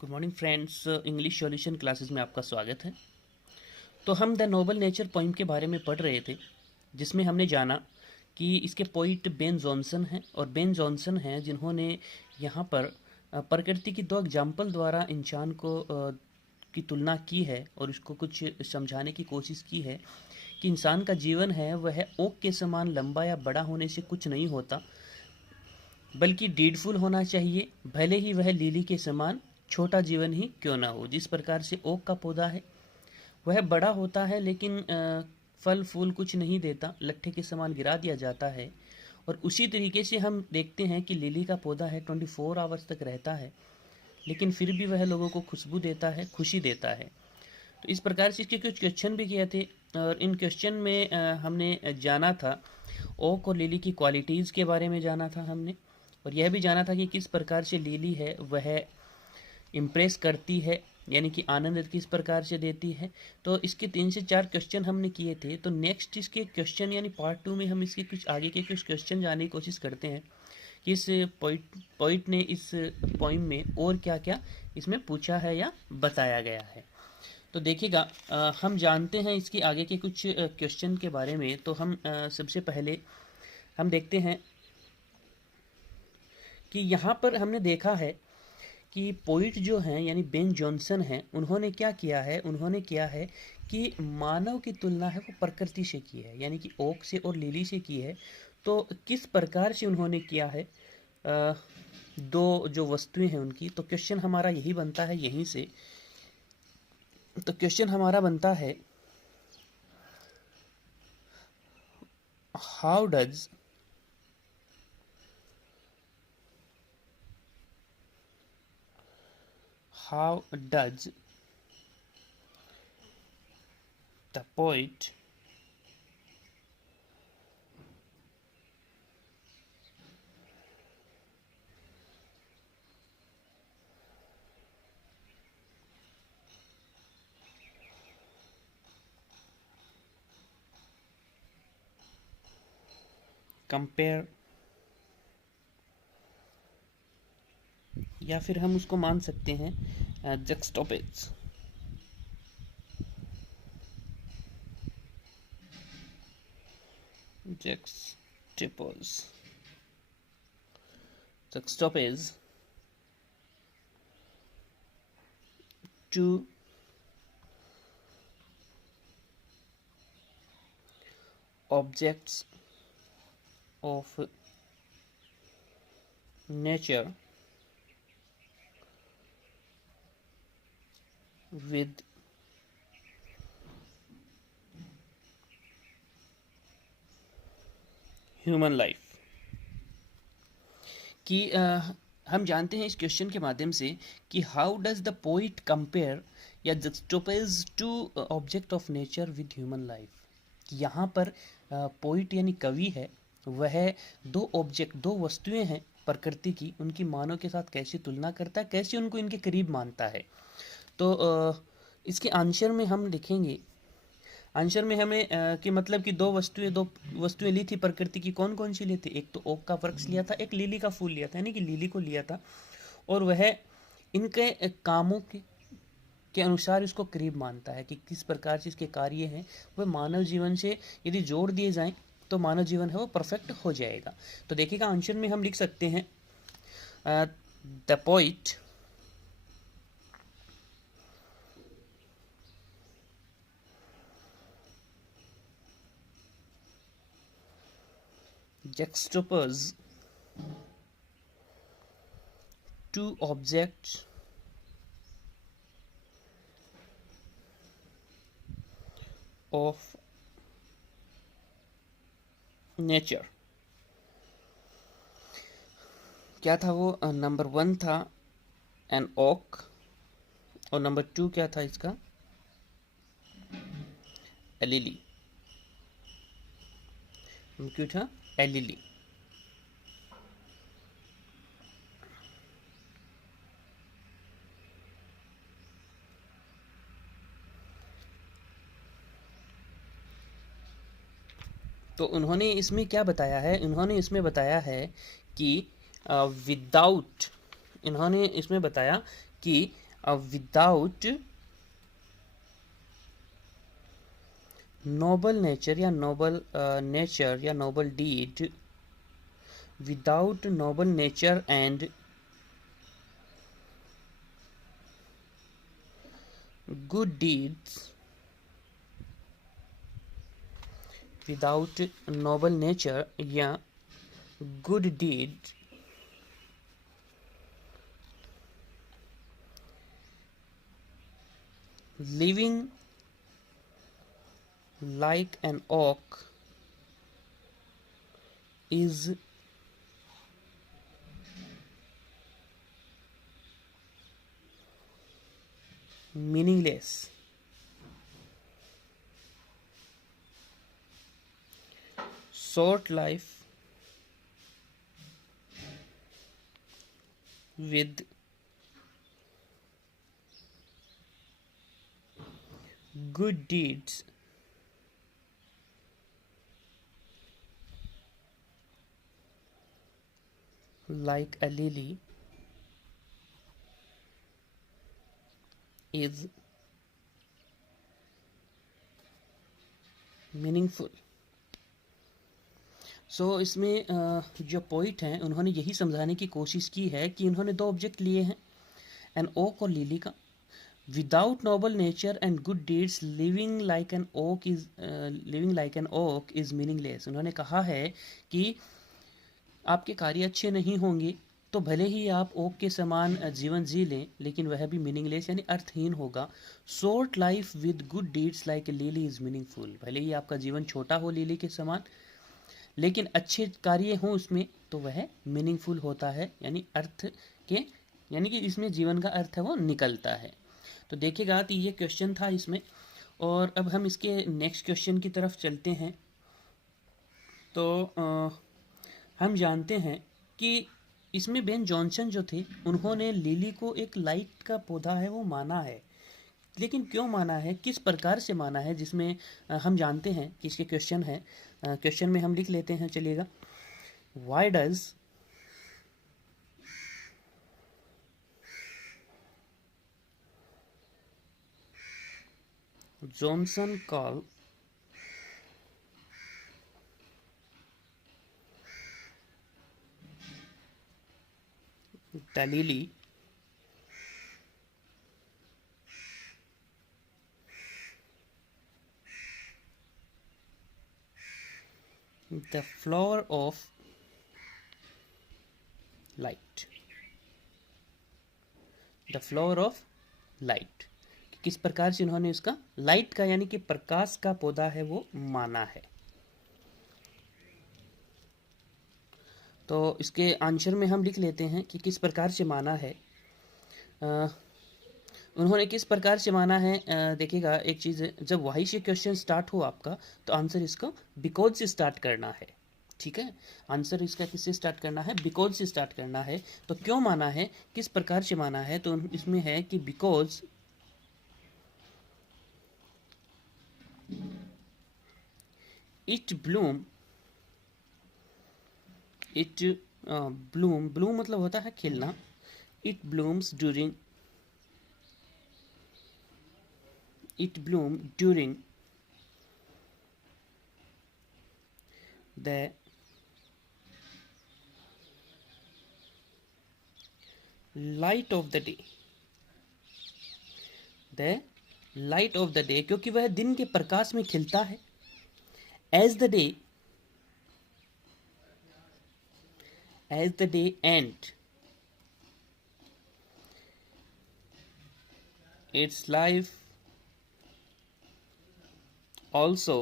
Good morning friends, English solution classes में आपका स्वागत है। तो हम द नोबल नेचर पोइम के बारे में पढ़ रहे थे, जिसमें हमने जाना कि इसके पोइट बेन जॉनसन हैं और बेन जॉनसन हैं जिन्होंने यहाँ पर प्रकृति की दो एग्जाम्पल द्वारा इंसान को की तुलना की है और उसको कुछ समझाने की कोशिश की है कि इंसान का जीवन है वह ओक के समान लंबा या बड़ा होने से कुछ नहीं होता, बल्कि डीडफुल होना चाहिए, भले ही वह लिली के समान छोटा जीवन ही क्यों ना हो। जिस प्रकार से ओक का पौधा है वह बड़ा होता है लेकिन फल फूल कुछ नहीं देता, लट्ठे के समान गिरा दिया जाता है। और उसी तरीके से हम देखते हैं कि लिली का पौधा है 24 आवर्स तक रहता है, लेकिन फिर भी वह लोगों को खुशबू देता है, खुशी देता है। तो इस प्रकार से इसके कुछ क्वेश्चन भी किए थे और इन क्वेश्चन में हमने जाना था ओक और लिली की क्वालिटीज़ के बारे में जाना था हमने, और यह भी जाना था कि किस प्रकार से लिली है वह इम्प्रेस करती है, यानी कि आनंद किस प्रकार से देती है। तो इसके 3 से 4 क्वेश्चन हमने किए थे। तो नेक्स्ट इसके क्वेश्चन यानी पार्ट 2 में हम इसके कुछ आगे के कुछ क्वेश्चन जानने की कोशिश करते हैं कि इस पोइट ने इस पोइम में और क्या क्या इसमें पूछा है या बताया गया है। तो देखिएगा, हम जानते हैं इसके आगे के कुछ क्वेश्चन के बारे में। तो हम सबसे पहले हम देखते हैं कि यहाँ पर हमने देखा है कि पोइट जो हैं यानी बेन जॉनसन हैं, उन्होंने क्या किया है, उन्होंने किया है कि मानव की तुलना है वो प्रकृति से की है, यानी कि ओक से और लिली से की है। तो किस प्रकार से उन्होंने किया है, दो जो वस्तुएं हैं उनकी। तो क्वेश्चन हमारा यही बनता है यहीं से। तो क्वेश्चन हमारा बनता है, how does the poet compare, या फिर हम उसको मान सकते हैं जक्सटोपेज, juxtapose two objects of nature with human life. कि हम जानते हैं इस क्वेश्चन के माध्यम से कि how does the poet compare या juxtapose to object of nature with human life. यहाँ पर पोइट यानी कवि है, वह दो ऑब्जेक्ट, दो वस्तुएं हैं प्रकृति की, उनकी मानव के साथ कैसी तुलना करता है, कैसे उनको इनके करीब मानता है। तो इसके आंसर में हम लिखेंगे, आंसर में हमें कि मतलब कि दो वस्तुएं ली थी प्रकृति की। कौन कौन सी ली थी? एक तो ओक का वृक्ष लिया था, एक लिली का फूल लिया था, यानी कि लिली को लिया था, और वह इनके कामों के अनुसार इसको करीब मानता है कि किस प्रकार से इसके कार्य हैं वह मानव जीवन से यदि जोड़ दिए जाएं तो मानव जीवन है वो परफेक्ट हो जाएगा। तो देखिएगा, आंसर में हम लिख सकते हैं the poet juxtapose two objects of nature। क्या था वो? नंबर 1 था एन ओक, और नंबर 2 क्या था इसका? ए लिली। क्यों था? ए लिली। तो उन्होंने इसमें क्या बताया है? उन्होंने इसमें बताया है कि विदाउट, इन्होंने इसमें बताया कि विदाउट नोबल नेचर या नोबल नेचर या noble deed, without noble nature and good deeds, without noble nature या good deed, living like an oak is meaningless. Short life with good deeds like a lily is meaningful. So इसमें जो poet हैं उन्होंने यही समझाने की कोशिश की है कि उन्होंने दो ऑब्जेक्ट लिए हैं, एन ओक और लिली का. Without noble nature and good deeds living like an oak is meaningless. उन्होंने कहा है कि आपके कार्य अच्छे नहीं होंगे तो भले ही आप ओक के समान जीवन जी लें, लेकिन वह भी मीनिंगलेस यानी अर्थहीन होगा. Short life with good deeds like a lily is meaningful. भले ही आपका जीवन छोटा हो लिली के समान, लेकिन अच्छे कार्य हों उसमें तो वह मीनिंगफुल होता है, यानी अर्थ के, यानी कि इसमें जीवन का अर्थ है वो निकलता है. तो देखिएगा तो ये क्वेश्चन था इसमें. और अब हम इसके नेक्स्ट क्वेश्चन की तरफ चलते हैं. तो हम जानते हैं कि इसमें बेन जॉनसन जो थे उन्होंने लिली को एक लाइट का पौधा है वो माना है. लेकिन क्यों माना है, किस प्रकार से माना है, जिसमें हम जानते हैं कि इसके क्वेश्चन है. क्वेश्चन में हम लिख लेते हैं, चलिएगा. Why does Johnson call the lily the flower of light, the flower of light. किस प्रकार से उन्होंने उसका लाइट का यानी कि प्रकाश का पौधा है वो माना है. तो इसके आंसर में हम लिख लेते हैं कि किस प्रकार से माना है. उन्होंने किस प्रकार से माना है. देखिएगा एक चीज़ है, जब वाई से क्वेश्चन स्टार्ट हो आपका तो आंसर इसको बिकॉज से स्टार्ट करना है. ठीक है, आंसर इसका किससे स्टार्ट करना है, बिकॉज से स्टार्ट करना है. तो क्यों माना है, किस प्रकार से माना है, तो इसमें है कि because it bloom, it bloom मतलब होता है खिलना. It blooms during, it bloom during the light of the day, the light of the day, क्योंकि वह दिन के प्रकाश में खिलता है. as the day end its life also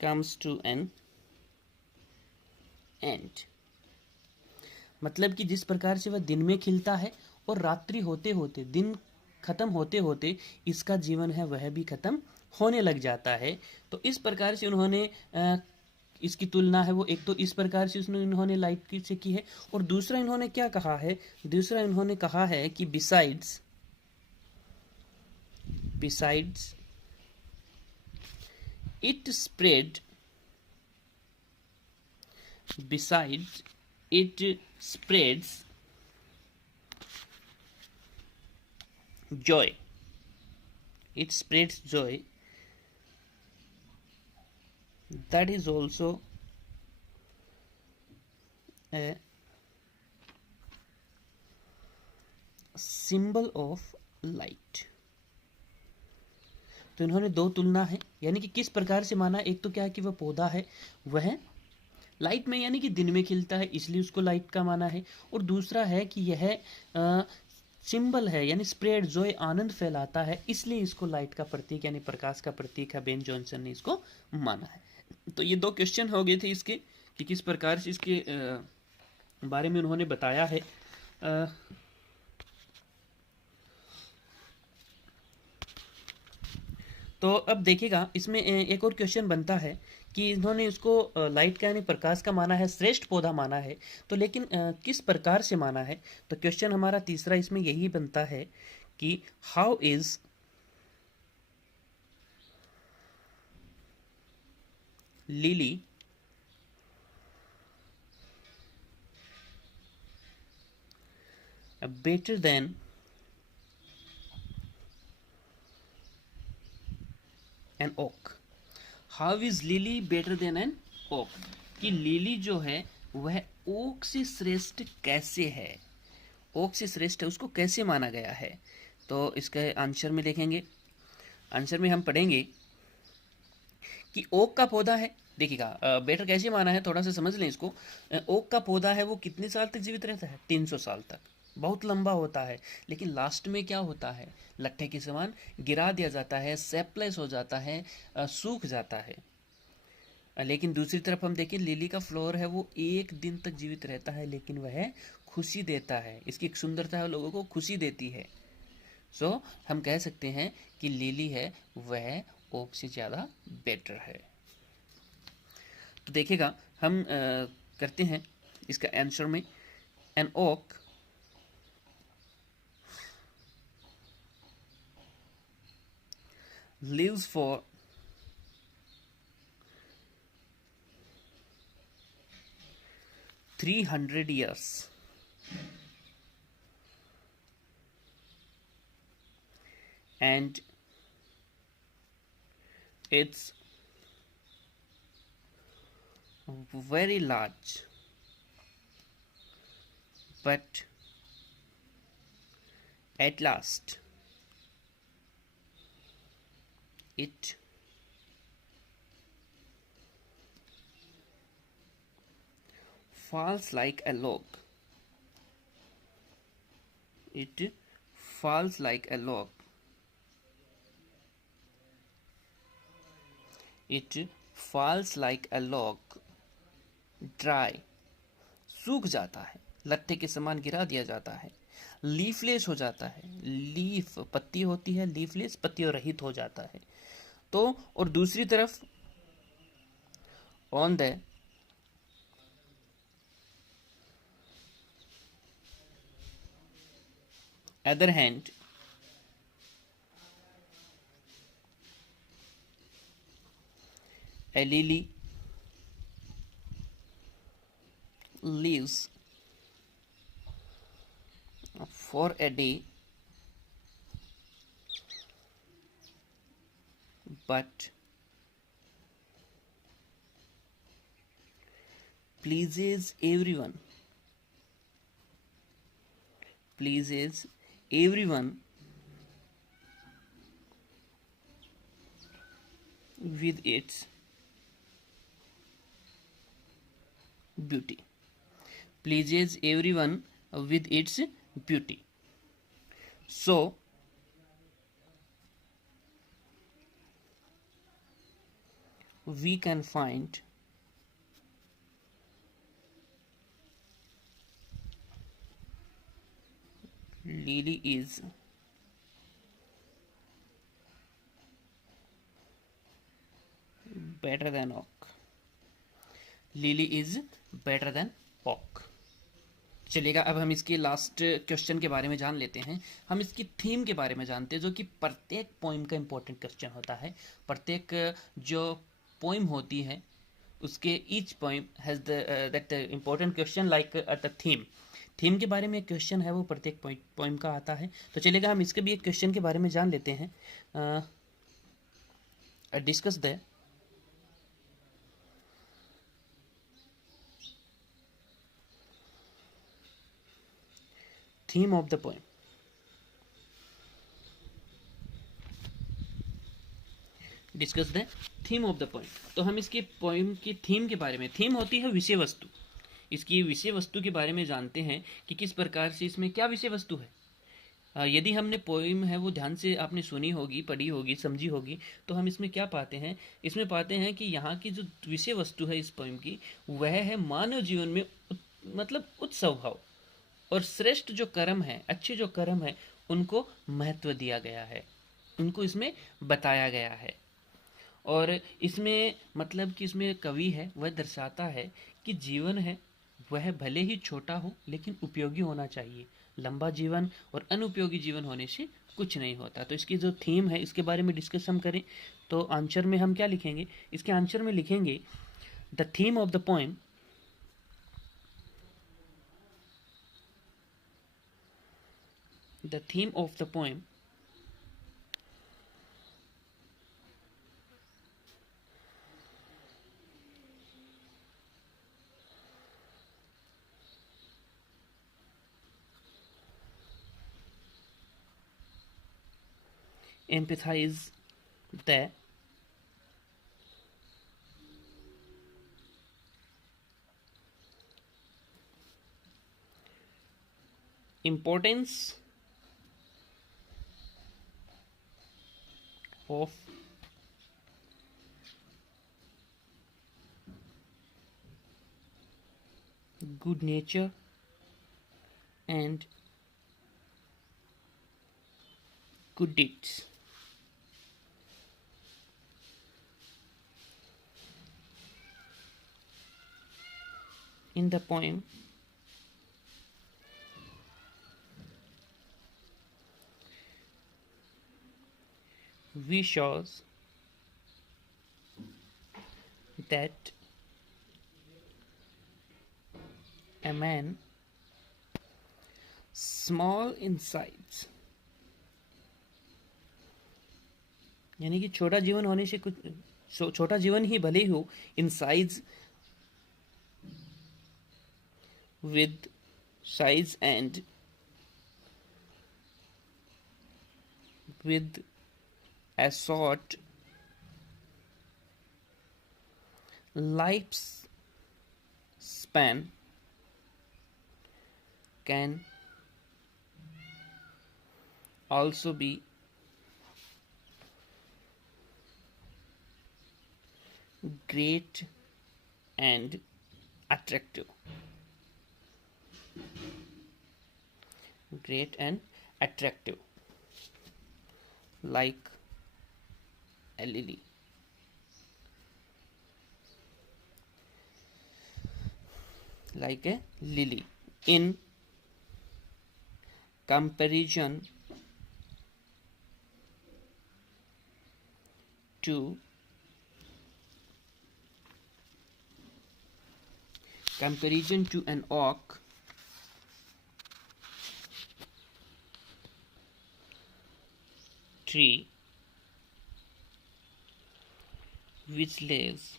comes to an end. मतलब कि जिस प्रकार से वह दिन में खिलता है और रात्रि होते होते, दिन खत्म होते होते इसका जीवन है वह भी खत्म होने लग जाता है. तो इस प्रकार से उन्होंने इसकी तुलना है वो एक तो इस प्रकार से उसने इन्होंने लाइट से की है, और दूसरा इन्होंने क्या कहा है, दूसरा इन्होंने कहा है कि besides it spread Besides, it spreads joy. It spreads joy. That is also a symbol of light. तो इन्होंने दो तुलना है, यानी कि किस प्रकार से माना। एक तो क्या है कि वह पौधा है, वह लाइट में यानी कि दिन में खिलता है, इसलिए उसको लाइट का माना है। और दूसरा है कि यह सिंबल है, यानी स्प्रेड जॉय, आनंद फैलाता है, इसलिए इसको लाइट का प्रतीक यानी प्रकाश का प्रतीक है, बेन जॉनसन ने इसको माना है। तो ये दो क्वेश्चन हो गए थे इसके कि किस प्रकार से इसके बारे में उन्होंने बताया है। तो अब देखिएगा, इसमें एक और क्वेश्चन बनता है कि इन्होंने इसको लाइट का यानी प्रकाश का माना है, श्रेष्ठ पौधा माना है, तो लेकिन किस प्रकार से माना है। तो क्वेश्चन हमारा तीसरा इसमें यही बनता है कि how is lily better than an oak. How is lily better than an oak, कि लिली जो है वह ओक से श्रेष्ठ कैसे है, ओक से श्रेष्ठ है, उसको कैसे माना गया है। तो इसके आंसर में देखेंगे, आंसर में हम पढ़ेंगे कि ओक का पौधा है। देखिएगा बेटर कैसे माना है, थोड़ा सा समझ लें इसको। ओक का पौधा है वो कितने साल तक जीवित रहता है, 300 साल तक, बहुत लंबा होता है। लेकिन लास्ट में क्या होता है, लट्ठे के समान गिरा दिया जाता है, सेपलेस हो जाता है, सूख जाता है। लेकिन दूसरी तरफ हम देखें, लिली का फ्लावर है वो 1 दिन तक जीवित रहता है, लेकिन वह खुशी देता है, इसकी एक सुंदरता है, लोगों को खुशी देती है। सो हम कह सकते हैं कि लिली है वह ओक से ज़्यादा बेटर है। तो देखिएगा हम करते हैं इसका आंसर में, N okay lives for 300 years and it's very large, but at last it falls like a log. It falls like a log. It falls like a log. Dry. सूख जाता है, लट्ठे के समान गिरा दिया जाता है। लीफलेस हो जाता है, लीफ पत्ती होती है, लीफलेस पत्तियों रहित हो जाता है। तो और दूसरी तरफ on the other hand a lily lives for a day but pleases everyone with its beauty. Pleases everyone with its beauty. So we can find lily is better than oak. Lily is better than oak. चलिएगा अब हम इसके last question के बारे में जान लेते हैं। हम इसकी थीम के बारे में जानते हैं, जो कि प्रत्येक पोइम का इंपॉर्टेंट क्वेश्चन होता है। प्रत्येक जो पोइम होती है उसके each poem has that important question like the theme. Theme के बारे में एक क्वेश्चन है वो प्रत्येक पोइम का आता है। तो चलिएगा हम इसके भी एक क्वेश्चन के बारे में जान लेते हैं। Discuss the theme of the poem. Discuss the theme of the poem. तो हम इसकी पोइम की थीम के बारे में, थीम होती है विषय वस्तु, इसकी विषय वस्तु के बारे में जानते हैं कि किस प्रकार से इसमें क्या विषय वस्तु है। यदि हमने पोइम है वो ध्यान से आपने सुनी होगी, पढ़ी होगी, समझी होगी, तो हम इसमें क्या पाते हैं, इसमें पाते हैं कि यहाँ की जो विषय वस्तु है इस पोइम की, वह है मानव जीवन में मतलब उच्च स्वभाव और श्रेष्ठ जो कर्म है, अच्छे जो कर्म है, उनको महत्व दिया गया है, उनको इसमें बताया गया है। और इसमें मतलब कि इसमें कवि है वह दर्शाता है कि जीवन है वह भले ही छोटा हो लेकिन उपयोगी होना चाहिए। लंबा जीवन और अनुपयोगी जीवन होने से कुछ नहीं होता। तो इसकी जो थीम है इसके बारे में डिस्कस हम करें तो आंसर में हम क्या लिखेंगे, इसके आंसर में लिखेंगे the theme of the poem the theme of the poem empathize the importance of good nature and good deeds. In the poem, we shows that a man small in size, यानी कि छोटा जीवन होने से कुछ छोटा जीवन ही भले ही हो, in size with size and with a short lifespan can also be great and attractive. Great and attractive, like a lily. Like a lily in comparison to an oak tree which lives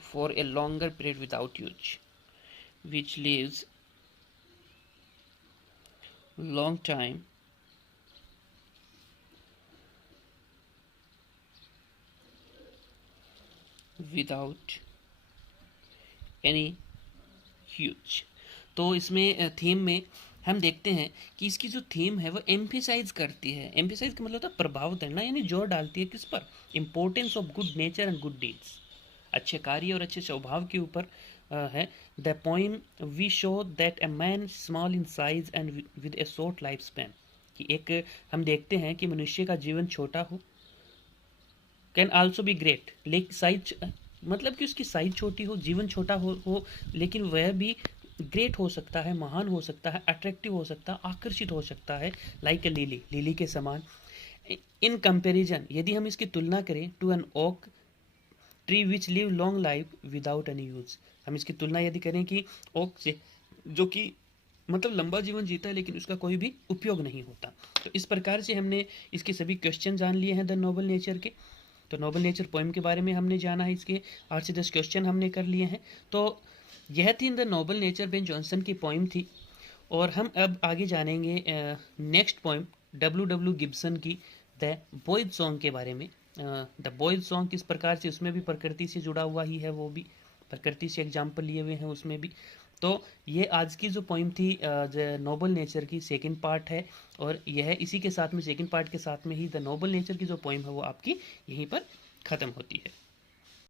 for a longer period without use, which lives long time without any use। तो इसमें theme में हम देखते हैं कि इसकी जो theme है वो एम्फेसाइज करती है। एम्फेसाइज का मतलब होता है प्रभाव करना, यानी जोर डालती है किस पर, importance of good nature and good deeds, अच्छे कार्य और अच्छे स्वभाव के ऊपर है। The poem we show that a man small in size and with a short life span, कि एक हम देखते हैं कि मनुष्य का जीवन छोटा हो, कैन आल्सो बी ग्रेट, लेकिन साइज मतलब कि उसकी साइज छोटी हो, जीवन छोटा हो लेकिन वह भी ग्रेट हो सकता है, महान हो सकता है, अट्रैक्टिव हो सकता है, आकर्षित हो सकता है, लाइक ए लिली, लिली के समान। इन कंपैरिजन, यदि हम इसकी तुलना करें to an oak tree which live long life without any use, हम इसकी तुलना यदि करें कि ओक से, जो कि मतलब लंबा जीवन जीता है लेकिन उसका कोई भी उपयोग नहीं होता। तो इस प्रकार से हमने इसके सभी क्वेश्चन जान लिए हैं द नोबल नेचर के। तो नोबल नेचर पोइम के बारे में हमने जाना है, इसके 8 से 10 क्वेश्चन हमने कर लिए हैं। तो यह थी the Nobel nature Ben Jonson की पोइम थी। और हम अब आगे जानेंगे नेक्स्ट पोइम डब्ल्यू गिब्सन की द बॉयज सॉन्ग के बारे में। द बॉयज सॉन्ग किस प्रकार से, उसमें भी प्रकृति से जुड़ा हुआ ही है, वो भी प्रकृति से एग्जाम्पल लिए हुए हैं उसमें भी। तो ये आज की जो पोइम थी द नोबल नेचर की सेकंड पार्ट है, और यह इसी के साथ में सेकंड पार्ट के साथ में ही द नोबल नेचर की जो पोइम है वो आपकी यहीं पर ख़त्म होती है।